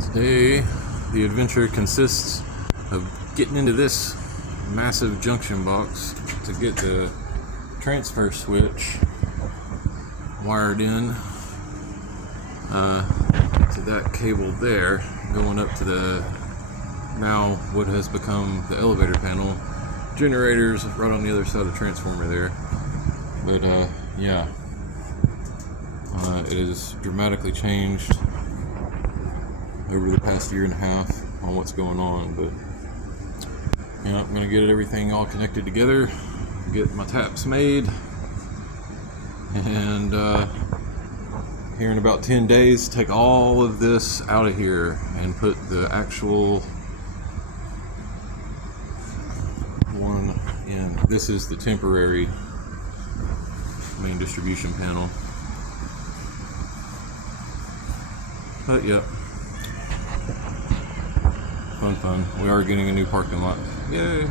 Today, the adventure consists of getting into this massive junction box to get the transfer switch wired in to that cable there, going up to the now what has become the elevator panel. Generators right on the other side of the transformer there. But yeah, it has dramatically changed over the past year and a half on what's going on. But yeah, I'm gonna get everything all connected together, get my taps made, and here in about 10 days take all of this out of here and put the actual one in. This is the temporary main distribution panel. But yep, fun. We are getting a new parking lot. Yay!